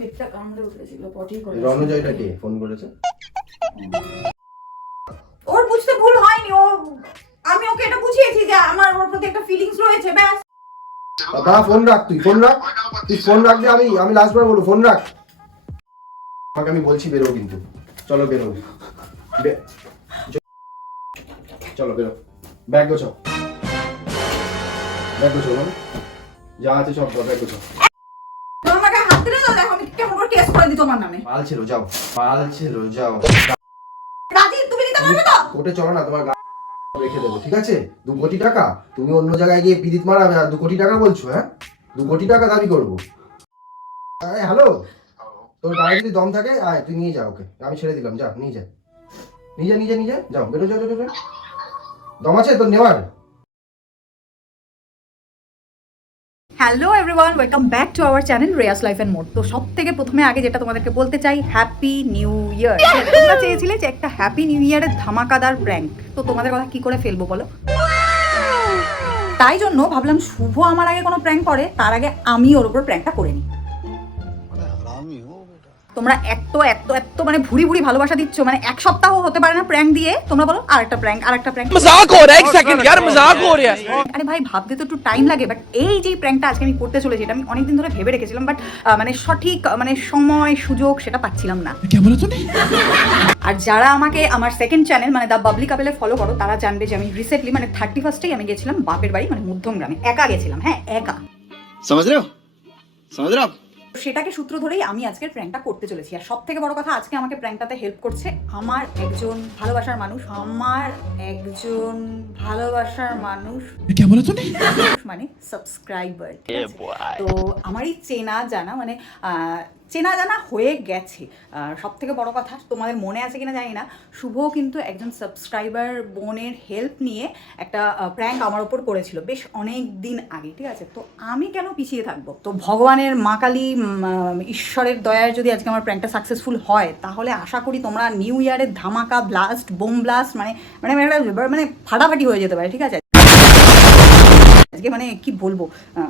পেটটা কামড়ে উঠেছিল পটি করে। রণজয়টা কে? ফোন করেছে? ওর বুঝতে ভুল হয়নি ও আমি ওকে এটা বুঝিয়েছি যে আমার ওর প্রতি একটা ফিলিংস রয়েছে ব্যাস। বাবা ফোন রাখ তুই ফোন রাখ। তুই ফোন রাখবি আমি আমি লাস্টবার বলব ফোন রাখ। আমাকে আমি বলছি বেরো কিন্তু। চলো বেরো। চলো বেরো। ব্যাগ গোছো ব্যাগ গোছো বলো যা আছে সব ব্যাগ গোছো তুমি আমাকে হাত দিলে তো দেখো আমি কেমন দিই তোমার নামে? পাল ছিল যাও। পাল ছিল যাও। রাজি? তুমি দিতে পারবে তো? কোর্টে চলো না তোমার গা রেখে দেবো ঠিক আছে? দু কোটি টাকা? তুমি অন্য জায়গায় গিয়ে পিদিত মারাবে আর দু কোটি টাকা বলছো হ্যাঁ? দু কোটি টাকা দাবি করব। হ্যালো? তোর গায়ে যদি দম থাকে আয় তুই নিয়ে যা ওকে। আমি ছেড়ে দিলাম যা নিয়ে যা। নিয়ে যা নিয়ে যা নিয়ে যা। যাও বেরো যাও, যাও। দম আছে তোর নেওয়ার? Hello everyone welcome back to our channel Riya's life and mode তো সব থেকে প্রথমে আগে যেটা তোমাদেরকে বলতে চাই হ্যাপি নিউ ইয়ার তোমরা চেয়েছিলে যে একটা হ্যাপি নিউ ইয়ারের ধামাকাদার প্র্যাঙ্ক তো তোমাদের কথা কি করে ফেলব বলো? তাই জন্য ভাবলাম শুভ আমার আগে কোনো প্র্যাঙ্ক করে তার আগে আমি ওর উপর প্র্যাঙ্কটা করে নিই। তোমরা এত এত এত মানে ভুড়ি ভুড়ি ভালোবাসা দিচ্ছ মানে এক সপ্তাহ হতে পারে না প্র্যাঙ্ক দিয়ে। তোমরা বলো আর একটা প্র্যাঙ্ক আর একটা প্র্যাঙ্ক মজাক হো এক সেকেন্ড ইয়ার মজাক হো রা। আরে ভাই ভাবতে তো একটু টাইম লাগে বাট এই যে প্র্যাঙ্কটা আজকে আমি করতে চলেছি এটা আমি অনেকদিন ধরে ভেবে রেখেছিলাম বাট মানে সঠিক মানে সময় সুযোগ সেটা পাচ্ছিলাম না। কেমন তুমি আর যারা আমাকে আমার সেকেন্ড চ্যানেল মানে দা পাবলিক কাপেলে ফলো করো তারা জানবে যে আমি রিসেন্টলি মানে থার্টি ফার্স্টেই আমি গেছিলাম বাপের বাড়ি মানে মধ্যম গ্রামে একা গেছিলাম হ্যাঁ একা। সমাজ রে সমাজ রে সেটাকে সূত্র ধরেই আমি আজকের প্র্যাঙ্কটা করতে চলেছি। আর সব থেকে বড় কথা আজকে আমাকে প্র্যাঙ্কটাতে হেল্প করছে আমার একজন ভালোবাসার মানুষ। আমার একজন ভালোবাসার মানুষ। মানে সাবস্ক্রাইবার তো আমারই চেনা জানা মানে চেনা জানা হয়ে গেছে। সব থেকে বড় কথা, তোমাদের মনে আছে কিনা জানি না। শুভ কিন্তু একজন সাবস্ক্রাইবার বোনের হেল্প নিয়ে একটা প্র্যাঙ্ক আমার ওপর করেছিল বেশ অনেক দিন আগে, ঠিক আছে? তো আমি কেন পিছিয়ে থাকব? তো ভগবানের মা কালী ঈশ্বরের দয়ায় যদি আজকে আমার প্র্যাঙ্কটা সাকসেসফুল হয়, তাহলে আশা করি তোমরা নিউ ইয়ারের ধামাকা ব্লাস্ট বোম ব্লাস্ট মানে মানে মানে ফাটাফাটি হয়ে যেতে পারে, ঠিক আছে? আজকে মানে কি বলব?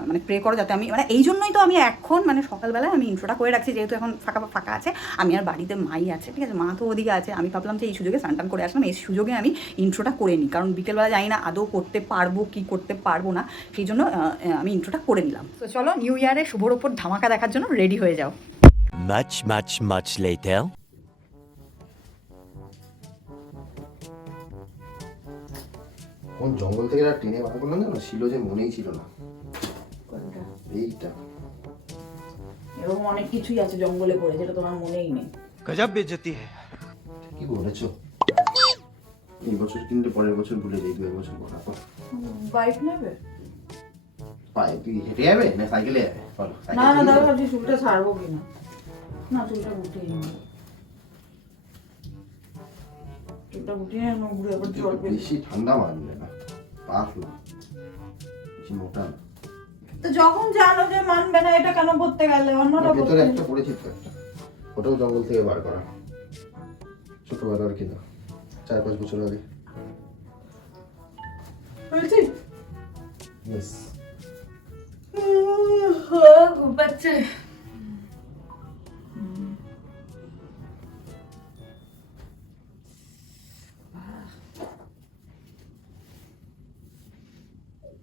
মানে প্রে করো যাতে আমি মানে এই জন্যই তো আমি এখন মানে সকালবেলায় আমি ইন্ট্রোটা করে রাখছি যেহেতু এখন ফাঁকা ফাঁকা আছে আমি আর বাড়িতে মাই আছে ঠিক আছে? মা তো ওদিকে আছে আমি ভাবলাম যে এই সুযোগে স্নান করে আসলাম এই সুযোগে আমি ইন্ট্রোটা করে নিই কারণ বিকেলবেলা জানি না আদৌ করতে পারব কি করতে পারব না সেই জন্য আমি ইন্ট্রোটা করে নিলাম। তো চলো নিউ ইয়ারে শুভর ওপর ধামাকা দেখার জন্য রেডি হয়ে যাও। Much, much, much later. কোন জঙ্গল থেকে একটা টেনে বার করলাম না ছিল যে মনেই ছিল না। এইটা। এরকম অনেক কিছুই আছে জঙ্গলে পড়ে যেটা তোমার মনেই নেই। গজব বেজতি হ্যায় কি বলেছ? এই বছর কিন্তু পরের বছর ভুলে যাই দু এক বছর পর বাইক নেবে? পায়ে তুই হেঁটে যাবে না সাইকেলে যাবে? না না দাদা ভাবছি চুলটা ছাড়বো কিনা। না চুলটা উঠেই নেবে গুটিয়ে নিয়ে ঘুরে আবার জল বেশি ঠান্ডা মারবে না পাতলা বেশি মোটা না তো যখন জানো যে মানবে না এটা কেন করতে গেলে অন্যটা ভেতরে একটা পড়েছিল একটা ওটাও জঙ্গল থেকে বার করা ছোটবেলা আর কি না চার পাঁচ বছর আগে বলছি. ঘুমাচ্ছে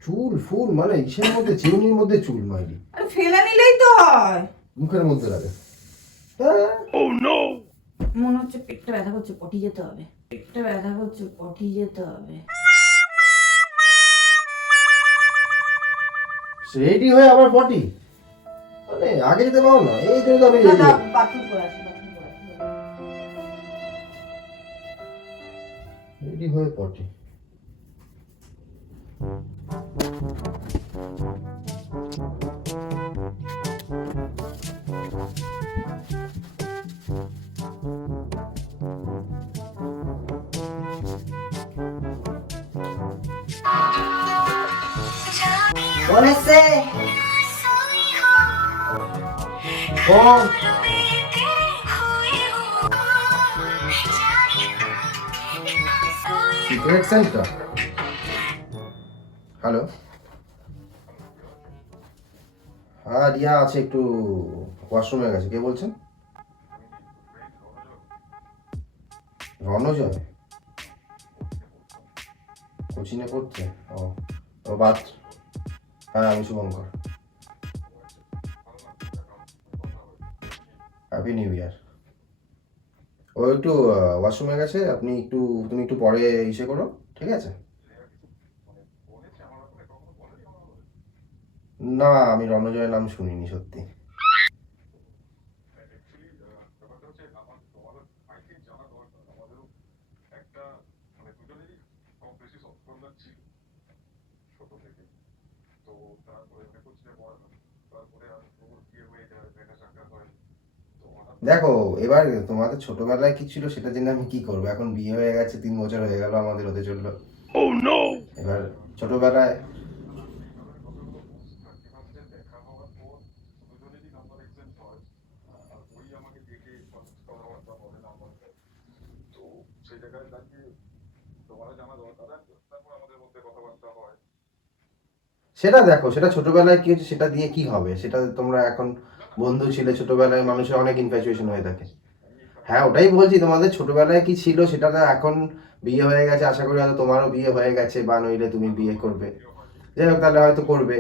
চুল ফুল মানে ইসের মধ্যে চিমনির মধ্যে চুল মাইরি। আরে ফেলে নিলেই তো হয়। মুখের মধ্যে লাগে। হ্যাঁ। মনে হচ্ছে পেটটা ব্যথা করছে পটি যেতে হবে। পেটটা ব্যথা করছে পটি যেতে হবে। রেডি হয়ে আবার পটি? মানে আগে যেতে পারো না এই জন্য তো আমি বাথরুম করে আসি রেডি হয়ে পটি। বলেছে ফোন সিক্রেট সেন্টার হ্যালো হ্যাঁ রিয়া আছে একটু ওয়াশরুমে গেছে। কে বলছেন? রণজয়? কোচিনে পড়তে ও ও বাদ। হ্যাঁ আমি শুভঙ্কর। হ্যাপি নিউ ইয়ার ও একটু ওয়াশরুমে গেছে, আপনি একটু, তুমি একটু পরে ইসে করো, ঠিক আছে? না আমি রণজয়ের নাম শুনিনি সত্যি। দেখো এবার তোমাদের ছোটবেলায় কি ছিল সেটা জেনে আমি কি করব? এখন বিয়ে হয়ে গেছে তিন বছর হয়ে গেল আমাদের হতে চলল এবার ছোটবেলায় সেটা দেখো, সেটা ছোটবেলায় কি হচ্ছে সেটা দিয়ে কি হবে? সেটা তোমরা এখন বন্ধু ছিলে, ছোটবেলায় মানুষের অনেক ইনফ্যাচুয়েশন হয়ে থাকে। হ্যাঁ ওটাই বলছি, তোমাদের ছোটবেলায় কি ছিল, সেটা তো এখন বিয়ে হয়ে গেছে, আশা করি হয়তো তোমারও বিয়ে হয়ে গেছে, বা নইলে তুমি বিয়ে করবে। যাই হোক, তাহলে হয়তো করবে।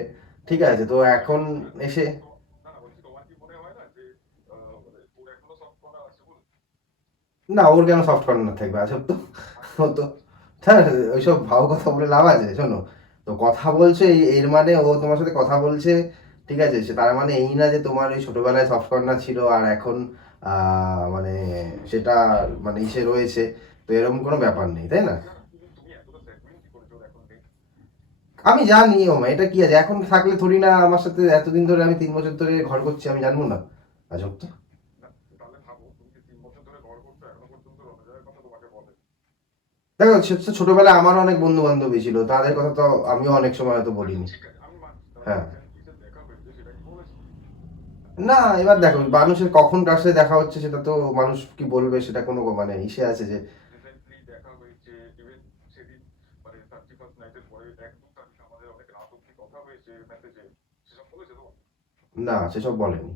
ঠিক আছে, তো এখন এসে না ওর কেন সফট কর্নার থাকবে? আজব তো ও তো হ্যাঁ ওইসব ভাও কথা বলে লাভ আছে? শোনো তো কথা বলছে এর মানে ও তোমার সাথে কথা বলছে ঠিক আছে? সে তার মানে এই না যে তোমার ওই ছোটবেলায় সফট কর্নার ছিল আর এখন মানে সেটা মানে ইসে রয়েছে তো এরকম কোনো ব্যাপার নেই তাই না? আমি জানি ও মা, এটা কি আছে? এখন থাকলে থরি না আমার সাথে এতদিন ধরে আমি তিন বছর ধরে ঘর করছি আমি জানব না। আজব তো। দেখো, সে ছোটবেলায় আমার অনেক বন্ধু বান্ধবী ছিল, তাদের কথা তো আমিও অনেক সময় হয়তো বলিনি। হ্যাঁ। না, এবার দেখো, মানুষের কখন কার সাথে দেখা হচ্ছে সেটা তো মানুষ কি বলবে, সেটা কোনো মানে ইসে আছে যে না, সেসব বলেনি।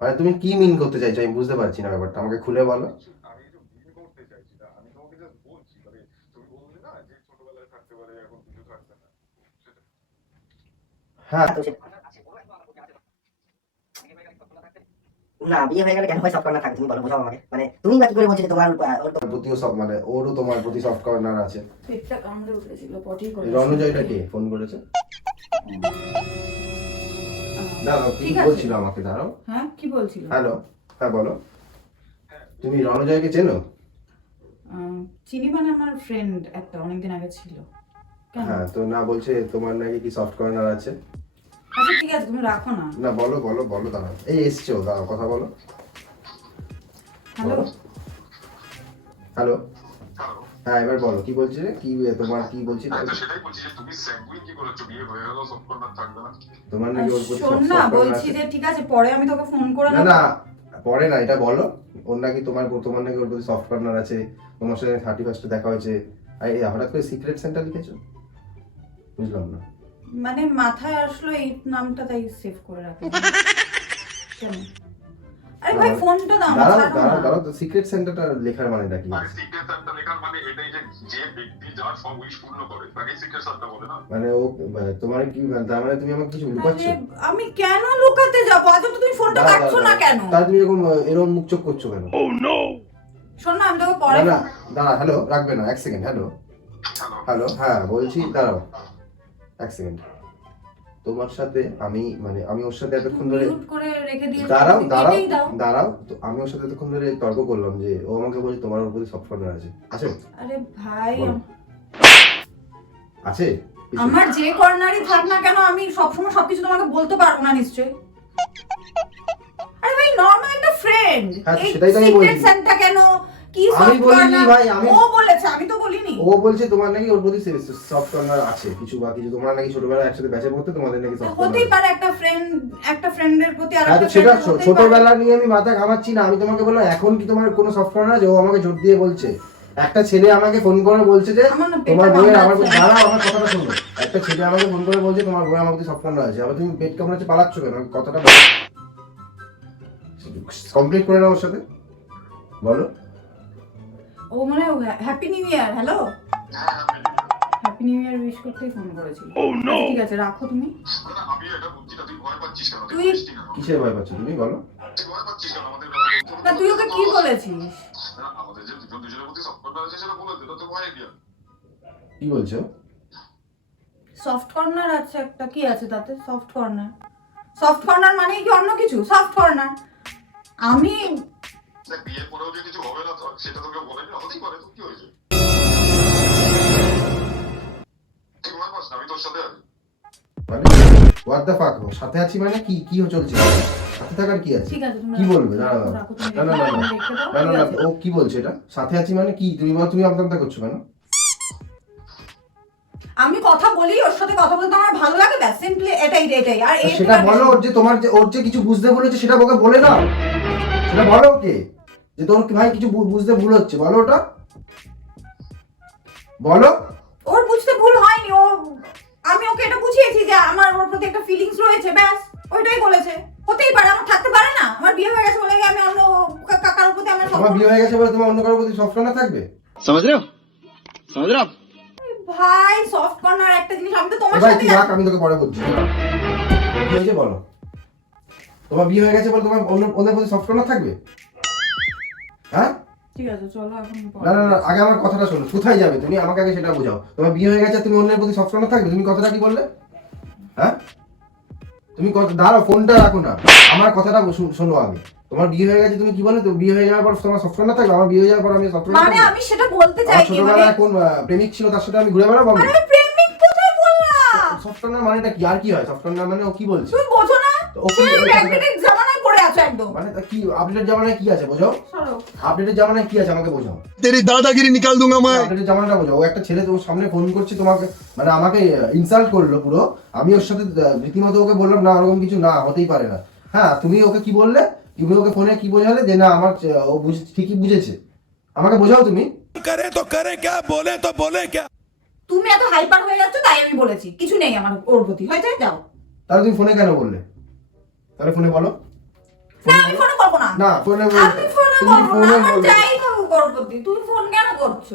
মানে তুমি কি মিন করতে চাইছো? আমি বুঝতে পারছি না ব্যাপারটা, আমাকে খুলে বলো। হ্যাঁ। না বিয়ে হয়ে গেলে কেন হয় সব কর্নার থাকে তুমি বলো বোঝাও আমাকে। মানে তুমি বা কি করে বলছো তোমার উপর- ওর তো- তোমার প্রতিও সব মানে ওরও তোমার প্রতি সফট কর্নার আছে। পেটটা কামড়ে উঠেছিল পটি করে রণজয়টা কে? ফোন করেছে? দাঁড়াও কি বলছিল আমাকে দাঁড়াও। হ্যাঁ কি বলছিল? হ্যালো হ্যাঁ বলো। তুমি রণজয়কে চেনো? চিনি মানে আমার ফ্রেন্ড একটা অনেকদিন আগে ছিল। হ্যাঁ তো না বলছে তোমার নাকি কি সফট কর্নার আছে? আচ্ছা ঠিক আছে তুমি রাখো না। না বলো বলো বলো দাঁড়াও। এই এসছো দাঁড়াও কথা বলো। হ্যালো? হ্যালো? হ্যাঁ এবার বলো কি বলছিলে কি তোমার কি বলছিলে সেটাই বলছি যে তুমি স্যাঙ্গুইন কি করেছ? বিয়ে হয়ে গেল সব কর্নার থাকবে না? তোমার নাকি ওর প্রতি শোন না বলছি যে ঠিক আছে পরে আমি তোকে ফোন করে না না পরে না এটা বলো। ওর নাকি তোমার তোমার নাকি ওর প্রতি সফট কর্নার আছে। তোমার সাথে থার্টি ফার্স্টে দেখা হয়েছে। হঠাৎ করে সিক্রেট সেন্টার লিখেছো? বুঝলাম না। মানে মাথায় আসলো এই নামটা তাই সেভ করে রাখলাম। আরে ভাই ফোনটা দাও না। দাঁড়াও দাঁড়াও তো সিক্রেট সেন্টারটা লেখার মানেটা কি? সিক্রেট সারটা লেখার মানে এটাই যে যে ব্যক্তি যার সব উইশ পূর্ণ করে তাকে সিক্রেট সারটা বলে না? মানে ও মানে তোমার কি তার মানে তুমি আমাকে কিছু লুকাচ্ছ? আমি কেন লুকাতে যাব? আজ তো তুমি ফোনটা দাঁড়াও, না কেন? তাহলে তুমি এরকম এরকম মুখ চোখ করছ কেন? শোন না আমি তোকে পরে না না দাঁড়া হ্যালো রাখবে না এক সেকেন্ড হ্যালো হ্যালো হ্যালো হ্যাঁ বলছি দাঁড়াও। এক সেকেন্ড তোমার সাথে আমি মানে আমি ওর সাথে এতক্ষণ ধরে দাঁড়াও দাঁড়াও দাঁড়াও তো আমি ওর সাথে এতক্ষণ ধরে তর্ক করলাম যে ও আমাকে বলছে তোমার ওর প্রতি সফট কর্নার আছে? আছে আরে ভাই আছে? আমার যে কর্নারই থাক না কেন আমি সবসময় সবকিছু তোমাকে বলতে পারব না নিশ্চয়ই। আরে ভাই নর্মাল একটা ফ্রেন্ড হ্যাঁ, সেটাই তো আমি বলছি। কেন? কি ভাই, আমি- ও বলেছে আমি তো ও বলছে তোমার নাকি ওর প্রতি সফট কর্নার আছে কিছু বা কিছু। তোমরা নাকি ছোটবেলায় একসাথে ব্যাচে পড়তে তোমাদের নাকি সফট হতেই পারে একটা ফ্রেন্ড একটা ফ্রেন্ডের প্রতি আর হ্যাঁ একটা সেটা। ছোটবেলা নিয়ে আমি মাথা ঘামাচ্ছি না। আমি তোমাকে বললাম এখন কি তোমার কোনো সফট কর্নার আছে? ও আমাকে জোর দিয়ে বলছে। একটা ছেলে আমাকে ফোন করে বলছে যে তোমার বইয়ের আমার কামড়াচ্ছে। দাঁড়াও আমার কথাটা শোনো। একটা ছেলে আমাকে ফোন করে বলছে তোমার বই আমার প্রতি সফটওয়্যার আছে। আবার তুমি পেট কেমন আছে পালাচ্ছ কেন? কথাটা কমপ্লিট করে নাও ওর সাথে। বলো। ও মানে happy new year hello happy new year wish করতে ফোন করেছিল। oh, আচ্ছা, ঠিক আছে রাখো তুমি। তুই কিসের ভয় পাচ্ছ তুমি বলো। তুই ওকে কি বলেছিস? কি বলছো? সফট কর্নার আছে একটা কি আছে তাতে? সফট কর্নার সফট কর্নার মানে কি অন্য কিছু? সফট কর্নার আমি দেখ বিয়ের পরেও যে কিছু হবে না সেটা তোকে বলেনি হতেই পারে তো কি হয়েছে? না আমি তোর সাথে আছি। মানে হোয়াট দ্য ফাক সাথে আছি মানে কি কি চলছে? সাথে থাকার কি আছে? ঠিক আছে তুমি কি বলবে? না না না না। না না না না। ও কি বলছে এটা? সাথে আছি মানে কি? তুমি বল তুমি করছ কেন? আমি কথা বলি ওর সাথে কথা বলতে আমার ভালো লাগে ব্যাস সিম্পলি এটাই এটাই। আর সেটা বলো ওর যে তোমার যে ওর যে কিছু বুঝতে বলেছে সেটা ওকে বলে দাও। সেটা বলো ওকে। যে তোর কি ভাই কিছু বুঝতে ভুল হচ্ছে? বলো ওটা। বলো। ওর বুঝতে ভুল হয়নি ও আমি ওকে এটা বুঝিয়েছি যে আমার ওর প্রতি একটা ফিলিংস রয়েছে ব্যাস ওইটাই বলেছে। হতেই পারে আমার থাকতে পারে না আমার বিয়ে হয়ে গেছে বলে আমি অন্য কাকার প্রতি আমার তোমার বিয়ে হয়ে গেছে বলে তোমার অন্য কারোর প্রতি সফট না থাকবে? সমাজ রে ভাই সফট কর্নার একটা জিনিস আমি তো তোমার সাথে ভাই আমি তোকে পরে বলছি। কি বলো? তোমার বিয়ে হয়ে গেছে বলে তোমার অন্য ওদের প্রতি সফট কর্নার থাকবে? হ্যাঁ? ঠিক আছে চলো এখন না না না আগে আমার কথাটা শোনো। কোথায় যাবে? তুমি আমাকে আগে সেটা বোঝাও। তোমার বিয়ে হয়ে গেছে তুমি অন্যের প্রতি সফট থাকবে। তুমি কথাটা কি বললে? হ্যাঁ? তুমি কথা দাঁড়াও ফোনটা রাখো না। আমার কথাটা শোনো আগে। তোমার বিয়ে হয়ে গেছে তুমি কি বলে তো বিয়ে হয়ে যাওয়ার পর তোমার সফট না থাকবে? আমার বিয়ে হয়ে যাওয়ার পর আমি সফট মানে আমি সেটা বলতে আমার চাইনি মানে ছোটবেলায় কোন প্রেমিক ছিল তার সাথে আমি ঘুরে বেড়াবো? আরে প্রেমিক কোথায় বললাম সফটওয়্যার মানেটা কি? আর কি হয়? সফটওয়্যার মানে ও কি বলছে? তুমি বোঝো না। ও কি- তুমি ব্যাকডেটেড জামানায় পড়ে আচ্ছা, আপডেটের মানে জামানায় কি আছে আপডেটের জামানায় কি আছে আমাকে বোঝাও দাদাগিরি নিকাল আপডেটের একটা ছেলে সামনে ফোন করছে তোমাকে মানে আমাকে ইনসাল্ট করল পুরো। আমি ওর সাথে রীতিমতো ওকে বললাম না ওরকম কিছু না হতেই পারে না। হ্যাঁ তুমি ওকে কি বললে? তুমি ওকে ফোনে কি বোঝালে? যে না আমার ও ঠিকই বুঝেছে। আমাকে বোঝাও তুমি? তুমি এত হাইপার হয়ে যাচ্ছ তাই আমি বলেছি। কিছু নেই আমার ওর প্রতি। যাও। তাহলে তুমি ফোনে কেন বললে? তাহলে ফোনে বলো। না আমি ফোন করব না। না ফোনে আমি ফোনে না যাই তুমি ফোন কেন করছ?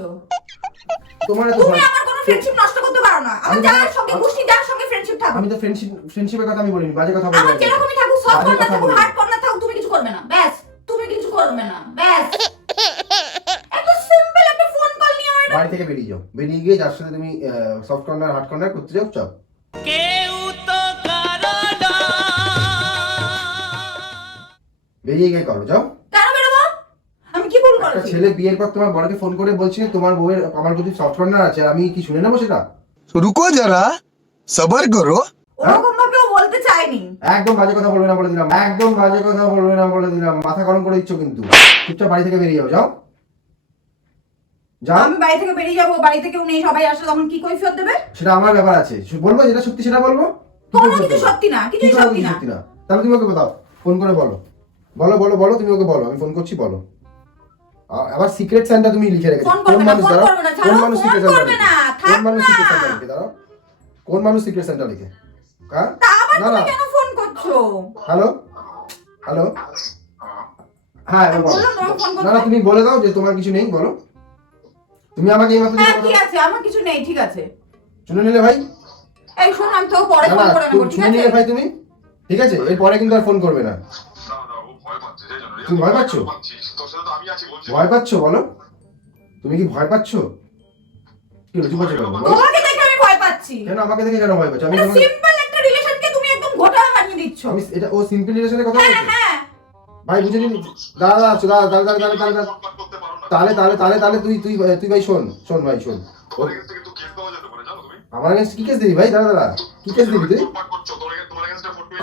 তোমার তুমি আমার কোনো ফ্রেন্ডশিপ নষ্ট করতে পারো না। আমি যার সঙ্গে খুশি যার সঙ্গে ফ্রেন্ডশিপ থাকুক। আমি তো ফ্রেন্ডশিপ ফ্রেন্ডশিপের কথা আমি বলিনি বাজে কথা বলি আমার যেরকমই থাকুক সব কথা থাকুক হার্ড কর্নার থাকুক তুমি কিছু করবে না। ব্যাস তুমি কিছু করবে না। ব্যাস। এত সিম্পল একটা ফোন কল নিয়ে বাড়ি থেকে বেরিয়ে যাও। বেরিয়ে গিয়ে যার সাথে তুমি সফট কর্নার হার্ড কর্নার করতে যাও চল বেরিয়ে গিয়ে করো যাও কেন বেরোবো আমি কি ভুল একটা করেছি ছেলে বিয়ের পর তোমার বড়কে ফোন করে বলছে তোমার বউয়ের আমার প্রতি সফট কর্নার আছে আর আমি কি শুনে নেবো সেটা रुको जरा सबर करो ওরকম ভাবে ও বলতে চায়নি একদম বাজে কথা বলবে না বলে দিলাম একদম বাজে কথা বলবে না বলে দিলাম মাথা গরম করে দিচ্ছ কিন্তু চুপচাপ বাড়ি থেকে বেরিয়ে যাও যাও যাও আমি বাড়ি থেকে বেরিয়ে যাবো বাড়ি থেকে নেই সবাই আসলে তখন কি কৈফিয়ত দেবে সেটা আমার ব্যাপার আছে শু- বলবো যেটা সত্যি সেটা বলবো কি কোনো করবে কিছু তুমি? সত্যি না কি কিছুই করে সত্যি কিছু না সত্যি না তাহলে তুমি ওকে দাও ফোন করে বলো বলো বলো বলো তুমি ওকে বলো আমি ফোন করছি বলো। আবার সিক্রেট সেন্টার তুমি লিখে রেখেছো। কোন মানুষ দাঁড়াও কোন মানুষ সিক্রেট না, লিখে কোন মানুষ সিক্রেট সেন্টার লিখে দাঁড়াও। কোন মানুষ সিক্রেট সেন্টার লিখে হ্যাঁ? না না। কেন ফোন করছ? হ্যালো হ্যালো হ্যাঁ বলো। না, না তুমি বলে দাও যে তোমার কিছু নেই বলো। তুমি আমাকে এই মাত্র হ্যাঁ কি আছে? আমার কিছু নেই ঠিক আছে। শুনে নিলে ভাই? এই শোন আমি তো পরে ফোন করে নেব ঠিক আছে? নিলে ভাই তুমি? ঠিক আছে এরপরে কিন্তু আর ফোন করবে না। তুমি ভয় পাচ্ছ? ভয় পাচ্ছ বলো? তুমি কি ভয় পাচ্ছ? কি রুচি পাচ্ছ কেন? তোমাকে দেখে আমি ভয় পাচ্ছি। কেন আমাকে দেখে কেন ভয় পাচ্ছ? আমি সিম্পল একটা রিলেশনকে তুমি একদম ঘোটালা বানিয়ে দিচ্ছ। আমি এটা ও সিম্পল রিলেশনের কথা হ্যাঁ, বলছো? হ্যাঁ। ভাই বুঝে নিন। দাঁড়া দাঁড়া দাঁড়া দাঁড়া দাঁড়া দাঁড়া তাহলে তাহলে তাহলে তাহলে তুই তুই তুই ভাই শোন শোন ভাই শোন। আমার কাছে কি কেস দিবি ভাই? দাঁড়া দাঁড়া। কি কেস দিবি তুই?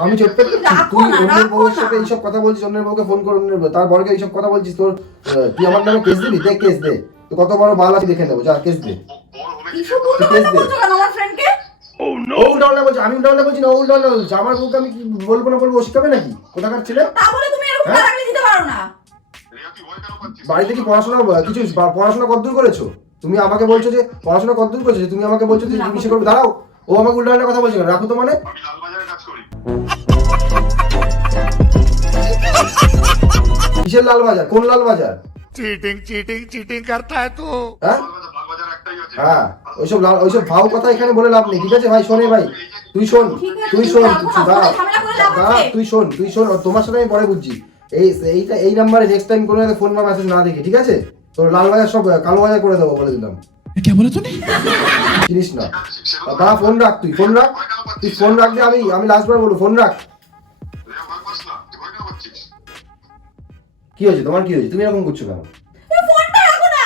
আমি চোট পেতে তুই অন্যের বউয়ের সাথে এইসব কথা বলছিস অন্যের বউকে ফোন করে অন্যের তার বরকে এইসব কথা বলছিস তোর তুই আমার নামে কেস দিবি? দেখ কেস দে। তো কত বড় বাল আমি দেখে নেব যা কেস দে। oh, আমি বলছি না বলছি। আমার বউকে আমি বলব না বলব শিখাবে নাকি? কোথাকার ছেলে? হ্যাঁ? বাড়িতে কি পড়াশোনা কিছু পড়াশোনা কতদূর করেছ? তুমি আমাকে বলছো যে পড়াশোনা কতদূর করেছ তুমি আমাকে বলছো যে কিসে করবে দাঁড়াও ও আমাকে উল্টাপাল্টা কথা বলছিল রাখো তো মানে। কিসের লাল বাজার কোন লাল বাজার চিটিং চিটিং চিটিং করতা হ্যায় তো। হ্যাঁ? হ্যাঁ ওইসব লাল ওইসব ভাও কথা এখানে বলে লাভ নেই ঠিক আছে? ভাই শোনে ভাই তুই শোন তুই শোন তুই শোন তুই শোন তোমার সাথে আমি পরে বুঝছি। এই এইটা এই নাম্বারে নেক্সট টাইম কোনো ফোন বা মেসেজ না দেখি ঠিক আছে? তোর লাল বাজার সব কালো বাজার করে দেবো বলে দিলাম। চিনিস না? দাঁড়া ফোন রাখ তুই ফোন রাখ। তুই ফোন রাখবি আমি আমি লাস্ট বার বলব ফোন রাখ। কি হয়েছে? তোমার কি হয়েছে? তুমি এরকম করছ কেন? তুমি ফোনটা রাখো না।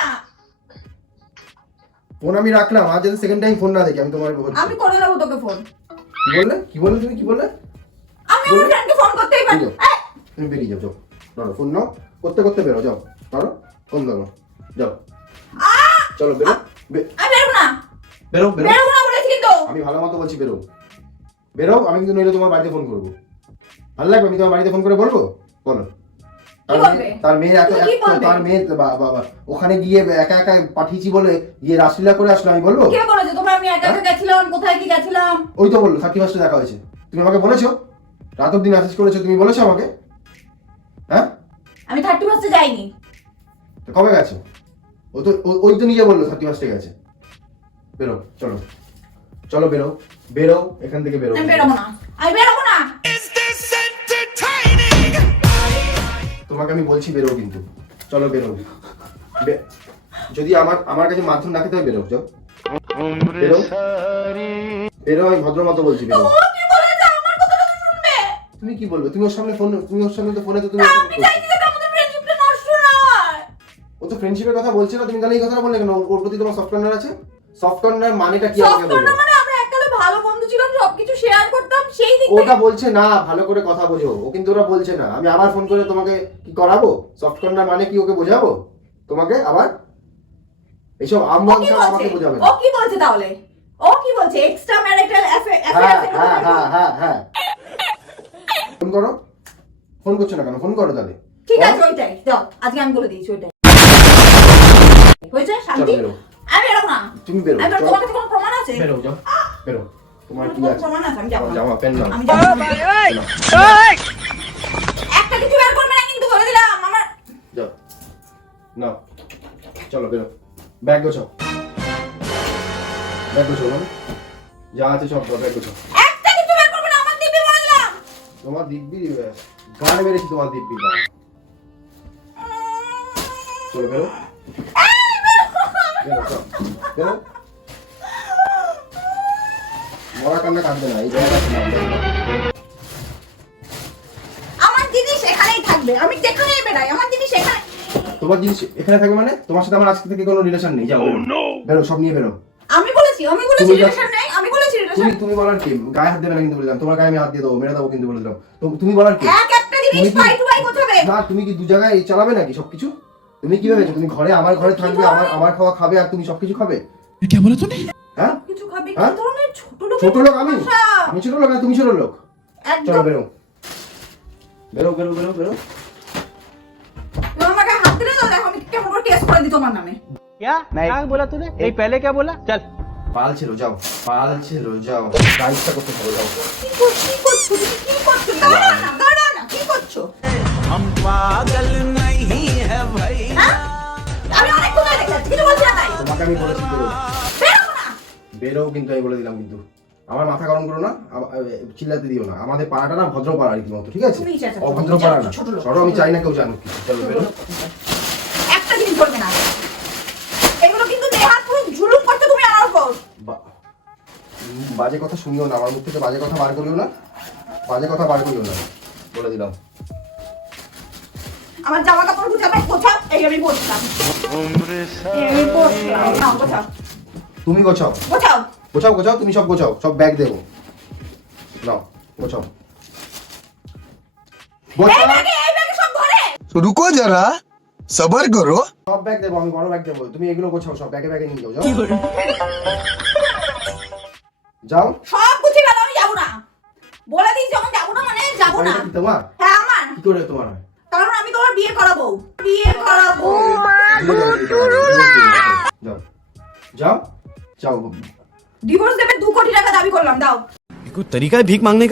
ফোন আমি রাখলাম আর যদি সেকেন্ড টাইম ফোন না দেখি আমি তোমার। আমি করে দেবো তোকে ফোন। কি বললে? কি বললে তুমি? কি বললে? আমি আমার ফ্রেন্ডকে ফোন করতেই পারি। তুমি বেরিয়ে যাও যাও। ফোন নাও। করতে করতে বেরো যাও। ধরো ধরো যাও। চলো বেরো। আমি বেরোবো না। বেরো বেরো। বেরোবো না বলেছি কিন্তু। আমি ভালো মতো বলছি বেরো। বেরো আমি কিন্তু নইলে তোমার বাড়িতে ফোন করব। ভালো লাগবে আমি তোমার বাড়িতে ফোন করে বলব? বলো। তার? মেয়ে- এত? তার মেয়ে বা- বা- বা- ওখানে গিয়ে একা একা পাঠিয়েছি বলে গিয়ে রাসলীলা করে আসলো আমি বলব? কে বলেছে? তোমার আমি একা একা গেছিলাম কোথায় কি গেছিলাম? ওই তো বলল থার্টি ফার্স্টে দেখা হয়েছে। তুমি আমাকে বলেছ? রাত অব্দি মেসেজ করেছ তুমি বলেছ আমাকে? হ্যাঁ? আমি থার্টি ফার্স্টে যাইনি। তো কবে গেছো? ও তো ওই তো নিজে বলল থার্টি ফার্স্টে গেছে। বেরো চলো। চলো বেরো। বেরো এখান থেকে বেরো। বেরোবো না। আমি বেরোবো না। তোমাকে আমি বলছি বেরো কিন্তু। চলো বেরো। বে- যদি আমার আমার কাছে মাধ্যম রাখে তবে বেরো যাও। বেরো। বেরো আমি ভদ্র মতো বলছি? বেরো তুমি কি বলবে? তুমি ওর সামনে ফোন তুমি ওর সামনে তো ফোনে তো তুমি তো ফ্রেন্ডশিপের কথা বলছিল তুমি তাহলে এই কথাটা বললে কেন? ওর- প্রতি তোমার সফট কর্নার আছে? সফট কর্নার মানেটা কি আমাকে বলো? মানে আমরা এককালে ভালো বন্ধু ছিলাম সবকিছু শেয়ার করতাম সেই দিক ওটা বলছে না ভালো করে কথা বোঝো ও কিন্তু ওরা বলছে না। আমি আবার ফোন করে তোমাকে কি করাবো? সফট কর্নার মানে কি ওকে বোঝাবো? তোমাকে আবার এইসব ও আমবান আমাকে বোঝাবে ও কি বলছে তাহলে? ও কি বলছে? এক্সট্রা ম্যারিটাল হ্যাঁ হ্যাঁ হ্যাঁ হ্যাঁ হ্যাঁ। ফোন করো। ফোন করছ না কেন? ফোন করো তাহলে। ঠিক আছে ওইটাই। যাও আজকে আমি বলে দিয়েছি ওইটাই। হয়েছে? শান্তি? বেরো। আমি বেরোবো না। তুমি বেরো। আমি বেরো- চলো। তোমার কাছে কোনো প্রমাণ আছে? বেরো যাও। বেরো। তোমার কি কোনো আছে? প্রমাণ আছে? আমি যাব জামা প্যান্ট নাও। আমি যাব না। একটা কিছু বের করবে না কিন্তু বলে দিলাম আমার যাও। নাও। চলো বেরো। ব্যাগ গোছাও। ব্যাগ গোছাও না যা আছে সব ব্যাগ গোছাও। একটা কিছু বের করবে না আমার দিব্যি বলে দিলাম। তোমার দিব্যি গান মেরেছি তোমার দিব্যি গান। বেরো বেরো চল বেরো। মরা কান্না কাঁদবে না এই জায়গাটা আমার জিনিস এখানেই থাকবে। আমি যেখানেই বেরাই আমার জিনিস এখানে তোমার জিনিস এখানে থাকবে মানে? তোমার সাথে আমার আজকে থেকে কোনো রিলেশন নেই যাও। বেরো। বেরো সব নিয়ে বেরো। আমি বলেছি আমি বলেছি রিলেশন নেই আমি বলেছি রিলেশন তুমি বলার কি? গায়ে হাত দেবে না কিন্তু বলে দিলাম তোমার গায়ে আমি হাত দিয়ে দেবো মেরে দেবো কিন্তু বলে দিলাম। তো তুমি বলার কি? এক একটা জিনিস তুমি পাই টু পাই গোছাবে না তুমি কি দু জায়গায় চালাবে নাকি সবকিছু? তুমি কি ভেবেছো তুমি ঘরে আমার ঘরে থাকবে আমার আমার খাওয়া খাবে আর তুমি সবকিছু খাবে হ্যাঁ কিছু খাবে কি হ্যাঁ? ধরনের ছোট লোক ছোট লোক আমি আমি ছোট লোক না তুমি ছোট লোক চলো একদম বেরো বেরো বেরো বেরো বেরো তুমি আমাকে হাত দিলে তো দেখো আমি কেমন করে কেস করে দিই তোমার নামে क्या क्या बोला तूने नहीं पहले क्या बोला चल পাল ছিল যাও পাল ছিল যাও গাইডটা করতে হবে যাও কি করছো কি করছো তুমি কি করছো বেরো কিন্তু আমি বলে দিলাম কিন্তু। আমার মাথা গরম করো না চিল্লাতে দিও না। আমাদের পাড়াটা না ভদ্র পাড়া রীতিমতো ঠিক আছে? অভদ্র পাড়া না। সরো আমি চাই না কেউ জানুক কিছু। চলো বেরো। একটা জিনিস বলবে না। এগুলো কিন্তু দেহ পুরো ঝুলুম করতে তুমি আমার উপর বাজে কথা শুনিও না আমার মুখ থেকে বাজে কথা বার করিও না বাজে কথা বার করিও না। বলে দিলাম। আমার জামা কাপড় গুছাবে গোছাও এই আমি বলছিলাম এই আমি বলছিলাম নাও গোছাও তুমি গোছাও। গোছাও। গোছাও গোছাও তুমি সব গোছাও সব ব্যাগ দেবো। নাও গোছাও। রুকো যারা সবার করো। সব ব্যাগ দেবো আমি বড় ব্যাগ দেবো। তুমি এগুলো গোছাও সব ব্যাগে ব্যাগে নিয়ে যাও যাও। যাও। সব গুছিয়ে গেল আমি যাব না। বলে দিই যখন যাব না মানে যাব না। তোমার? হ্যাঁ আমার। কি করে তোমার কারণ আমি তোমার বিয়ে করাবো। বিয়ে করাবো। মা যাও। যাও। চাও ডিভোর্স দেবে দু কোটি টাকা দাবি করলাম দাও। একটু তরিকা ভিক মাংনে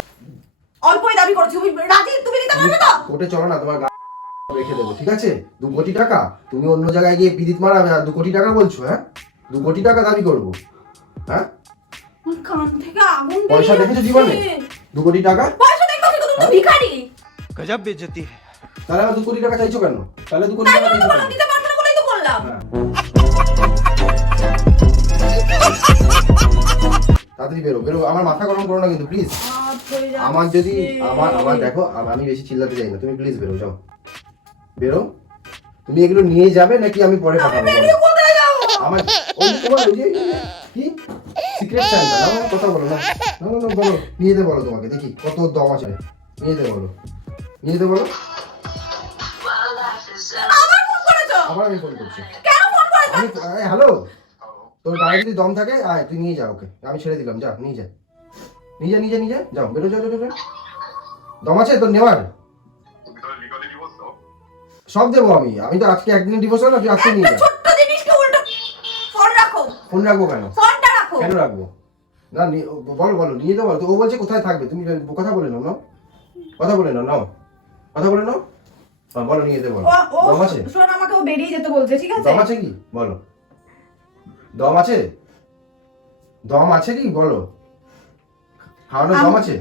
অল্পই দাবি করছি তুমি রাজি? তুমি দিতে পারবে তো? কোটে চলো না তোমার রেখে দেবো ঠিক আছে? দু কোটি টাকা? তুমি অন্য জায়গায় গিয়ে বিদিত মারাবে আর দু কোটি টাকা বলছো হ্যাঁ? দু কোটি টাকা দাবি করব হ্যাঁ? কান থেকে আগুন পয়সা দেখেছ জীবনে? দু কোটি টাকা? পয়সা দেখো তুমি তো ভিখারি। গজব বেজতি তাহলে দু কোটি টাকা চাইছো কেন? তাহলে দু কোটি টাকা দিতে পারব না বলেই তো বললাম। হ্যাঁ। তাড়াতাড়ি বেরো বেরো আমার মাথা গরম করো না কিন্তু প্লিজ আমার যদি আমার আমার দেখো আমি বেশি চিল্লাতে চাই না তুমি প্লিজ বেরো যাও। বেরো। তুমি এগুলো নিয়ে যাবে নাকি আমি পরে পাঠাবো? আমার ওই যে তোমার ওই যে কি? সিক্রেট স্যান্টা না কথা বলো না। না না, না, বলো নিয়ে যেতে বলো তোমাকে দেখি কত দম আছে। নিয়ে যেতে বলো। নিয়ে যেতে বলো। আবার ফোন আমি ফোন করছি। হ্যালো তোর গায়ে যদি দম থাকে আয় তুই নিয়ে যা ওকে। আমি ছেড়ে দিলাম যা নিয়ে যা। নিয়ে যা নিয়ে যা নিয়ে যা। যাও বেরো যাও যাও যাও, যাও। দম আছে? তোর নেওয়ার? সব দেবো আমি। আমি তো আজকে একদিন ডিভোর্স হলো তুই আজকে নিয়ে যা। ছোট্ট জিনিসকে উল্টো ফোন রাখো। ফোন রাখব কেন? ফোনটা রাখো। কেন রাখব? না বলো বলো নিয়ে যাব তো ও বলছে কোথায় থাকবে? তুমি কথা বলে নাও নাও। কথা বলে নাও নাও। কথা বলে নাও। হ্যাঁ, বলো নিয়ে যেতে বলো। দম আছে? শোন আমাকে ও বেরিয়ে যেতে বলছে ঠিক আছে? দম আছে কি? বলো। দম আছে? দম আছে কি? বলো। খাওয়ানোর দম আছে?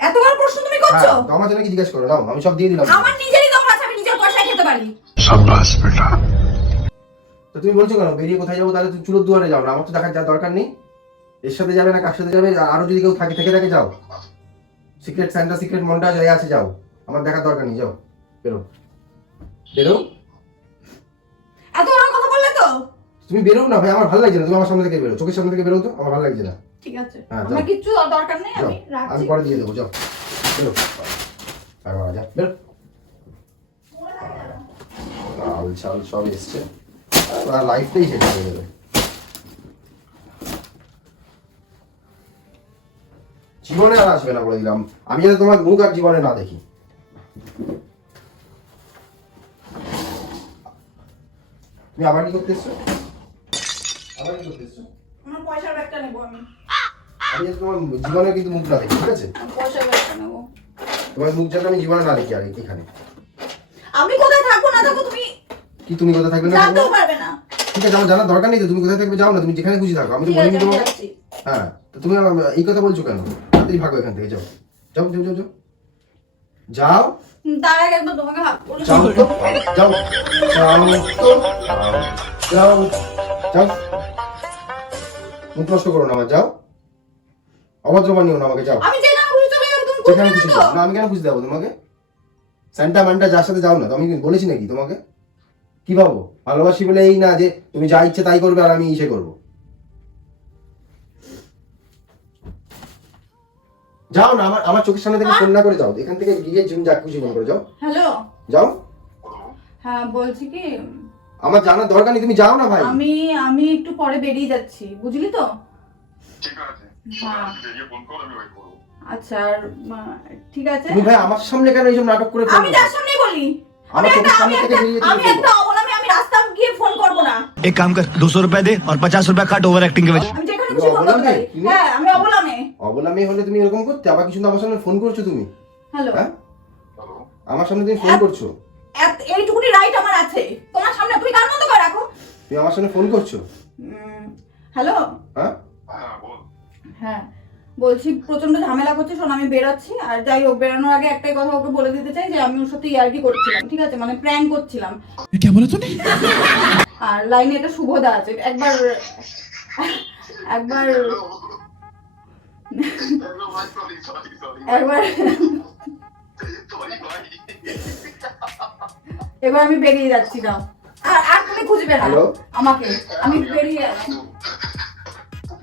এতবার প্রশ্ন তুমি করছ? হ্যাঁ, দম আছে নাকি জিজ্ঞেস করো দাও আমি সব দিয়ে দিলাম। আমার নিজেরই দম আছে আমি নিজের পয়সা খেতে পারি। সাব্বাস বেটা। তো তুমি বলছো কেন বেরিয়ে কোথায় যাব? তাহলে তুমি চুলোর দুয়ারে যাও না আমার তো দেখার যা দরকার নেই। এর সাথে যাবে না কার সাথে যাবে? আরও যদি কেউ থাকে থেকে থাকে যাও। সিক্রেট স্যান্টা সিক্রেট মন্ডা যাই আছে যাও। আমার দেখার দরকার নেই যাও বেরো। বেরো? তুমি বেরো না ভাই আমার ভালো লাগছে না। তুমি আমার সামনে থেকে বেরো চোখের সামনে থেকে বেরো তো আমার ভালো লাগছে না। ঠিক আছে। হ্যাঁ, আমার। কিচ্ছু দরকার নেই আমি আমি পরে দিয়ে দেবো যাও। বেরো। আর বাবা, যা বেরো। চাল চাল সব এসছে। আর লাইফটাই শেষ হয়ে যাবে। জীবনে আর আসবে না বলে দিলাম। আমি যাতে তোমার মুখ আর জীবনে না দেখি। তুমি আবার কি করতে এসছো? আবার কি আমার পয়সার ব্যাগটা নেব আমি। আমি তোমার জীবনে কিন্তু মুখ না দেখি ঠিক আছে? পয়সার ব্যাগটা নেব। তোমার মুখ যাতে আমি জীবনে না দেখি আর এখানে। আমি কোথায় থাকব না থাকব তুমি কি তুমি কোথায় থাকবে না জানতেও পারবে না। ঠিক আছে আমার জানার দরকার নেই তো তুমি কোথায় থাকবে যাও না তুমি যেখানে খুশি থাকো আমি তো বলিনি তোমাকে। হ্যাঁ তো তুমি এই কথা বলছো কেন? তাড়াতাড়ি ভাগো এখান থেকে যাও। যাও যাও যাও যাও। যাও। তার আগে একবার তোমাকে হাত যাও। যাও। যাও। যাও। যাও। মুখ নষ্ট করো না আমার যাও। অভদ্র বানিও না আমাকে যাও। আমি যে না খুশি তুমি যেখানে বুঝবে খুশি যাও। না আমি কেন খুশি যাব তোমাকে? স্যান্টা ম্যান্টা যার সাথে যাও না তো আমি বলেছি নাকি তোমাকে? কি ভাবো? ভালোবাসি বলে এই না যে তুমি যা ইচ্ছে তাই করবে আর আমি ইসে করব। যাও না আমার আমার চোখের সামনে থেকে ফোন না করে যাও। এখান থেকে গিয়ে জিম যা খুশি মনে করে যাও। হ্যালো? যাও। হ্যাঁ বলছি কি আমার জানার দরকার নেই তুমি যাও না ভাই। আমি আমি একটু পরে বেরিয়ে যাচ্ছি বুঝলি তো? ঠিক আছে। আচ্ছা ঠিক আছে? আমার সামনে নাটক করে এক কাম দে কাট আমি হলে তুমি এরকম করতে আবার কিছু আমার ফোন করছ তুমি। হ্যাঁ? আমার সামনে তুমি ফোন করছ। এইটুকুনি রাইট আমার আছে। তোমার সামনে তুমি কার মতো করে রাখো। তুমি আমার সামনে ফোন করছ? হ্যালো হ্যাঁ? বলছি প্রচণ্ড ঝামেলা করছে শোন আমি বেরোচ্ছি। আর যাই হোক বেরোনোর আগে একটাই কথা ওকে বলে দিতে চাই যে আমি ওর সাথে ইয়ার্কি করছিলাম ঠিক আছে? মানে প্র্যাঙ্ক করছিলাম। আর লাইনে এটা শুভদা আছে। একবার একবার একবার এবার আমি বেরিয়ে যাচ্ছি না আর আর তুমি খুঁজবে না আমাকে। আমি বেরিয়ে যাচ্ছি।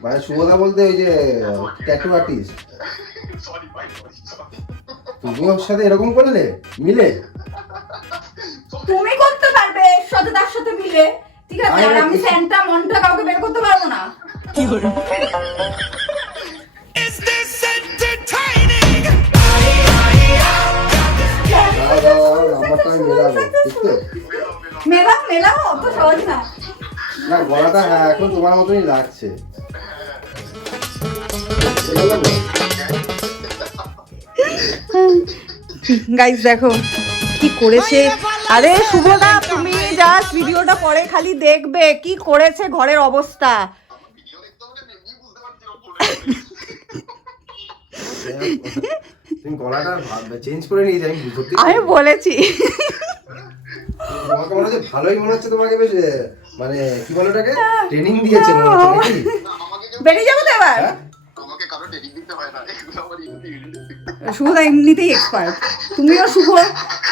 মানে শুভদা বলতে ওই যে ট্যাটু আর্টিস্ট তুমি ওর সাথে এরকম করলে? মিলে? তুমি করতে পারবে এর সাথে তার সাথে মিলে। ঠিক আছে আর আমি স্যান্টা মনটা কাউকে বের করতে পারব না। না সহজ না না গলাটা হ্যাঁ এখন তোমার মতনই লাগছে। গাইস দেখো কি করেছে। আরে শুভদা তুমি জাস্ট ভিডিওটা পরে খালি দেখবে কি করেছে ঘরের অবস্থা। বুঝতে তুমি গলাটা চেঞ্জ করে নিয়ে যাই সত্যি আমি বলেছি। তোমাকে মনে হচ্ছে ভালোই মনে হচ্ছে তোমাকে বেশ মানে কি বলে ওটাকে? ট্রেনিং দিয়েছে মনে হচ্ছে নাকি? বেরিয়ে যাব তো এবার? হ্যাঁ? আমাকে কারও ট্রেনিং দিতে না। এগুলো আমার এমনিতেই এক্সপার্ট তুমিও শুভ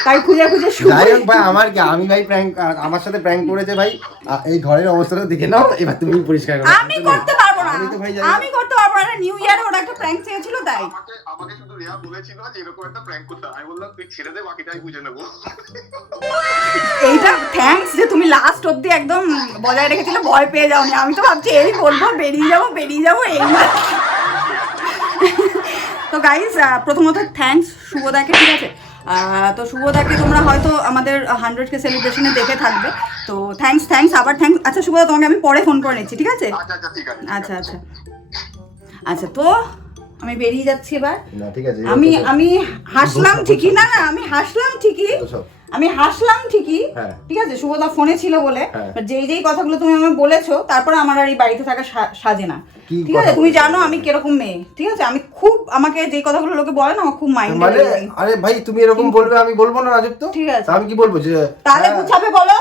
তাই খুঁজে খুঁজে শুভ। যাই হোক ভাই আমার কি আমি ভাই প্র্যাঙ্ক আমার সাথে প্র্যাঙ্ক করেছে ভাই। এই ঘরের অবস্থাটা দেখে নাও এবার তুমি পরিষ্কার করো আমি করতে আমি তো ভাই জানি আমি করতে পারব না নিউ ইয়ারে ওরা একটা প্র্যাঙ্ক চেয়েছিল তাই। আমাকে আমাকে শুধু রেয়া বলেছিল যে এরকম একটা প্র্যাঙ্ক করতে। আমি বললাম তুই ছেড়ে দে বাকিটাই বুঝে নেব। এইটা থ্যাঙ্কস যে তুমি লাস্ট অবধি একদম বজায় রেখেছিলে ভয় পেয়ে যাওনি। আমি তো ভাবছি এই বলব বেরিয়ে যাব বেরিয়ে যাব এই না। তো গাইজ প্রথমত থ্যাঙ্কস শুভদাকে ঠিক আছে? তো শুভদাকে তোমরা হয়তো আমাদের হান্ড্রেড কে সেলিব্রেশনে দেখে থাকবে। তো থ্যাংকস থ্যাংকস আবার থ্যাংকস আচ্ছা শুভদা তোমাকে আমি পরে ফোন করে নিচ্ছি ঠিক আছে? আচ্ছা আচ্ছা আচ্ছা আচ্ছা। আচ্ছা তো আমি বেরিয়ে যাচ্ছি এবার। না ঠিক আছে আমি আমি হাসলাম ঠিকই। না না আমি হাসলাম ঠিকই। আমি হাসলাম ঠিকই হ্যাঁ। ঠিক আছে শুভদা ফোনে ছিল বলে হ্যাঁ। যেই যেই কথাগুলো তুমি আমাকে বলেছ তারপরে আমার আর এই বাড়িতে থাকা সাজে না। ঠিক আছে তুমি জানো আমি কীরকম মেয়ে ঠিক আছে? আমি খুব আমাকে যে কথাগুলো লোকে বলে না আমার খুব মাইন্ডে মানে আরে ভাই তুমি এরকম বলবে আমি বলব না রাজব তো ঠিক আছে। আমি কি বলব যে তাহলে হ্যাঁ, গুছাবে বলো?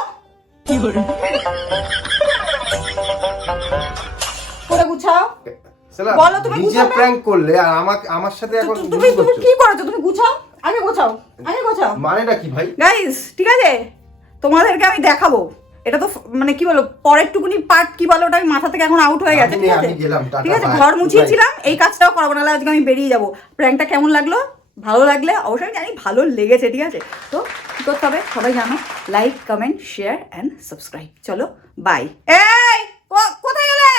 করে গুছাও। বলো তুমি গুছাবে? প্র্যাঙ্ক করলে আর আমাকে আমার সাথে এখন তুমি। কি করেছ? তুমি গুছাও। আগে গোছাও আগে গোছাও। মানেটা কি ভাই? গাইস ঠিক আছে? তোমাদেরকে আমি দেখাবো। এটা তো মানে কি বলো পরের টুকুনি পার্ট কি বলো ওটা আমি মাথা থেকে এখন আউট হয়ে গেছে ঠিক আছে? আমি গেলাম, টাটা, ঠিক আছে ঘর মুছিয়েছিলাম এই কাজটাও করাবো না আজকে আমি বেরিয়ে যাব। প্র্যাঙ্কটা কেমন লাগল? ভালো লাগলে অবশ্যই জানি ভালো লেগেছে ঠিক আছে? তো কি করতে হবে? সবাই জানো like comment share and subscribe চলো বাই এই কোথায় গেলে?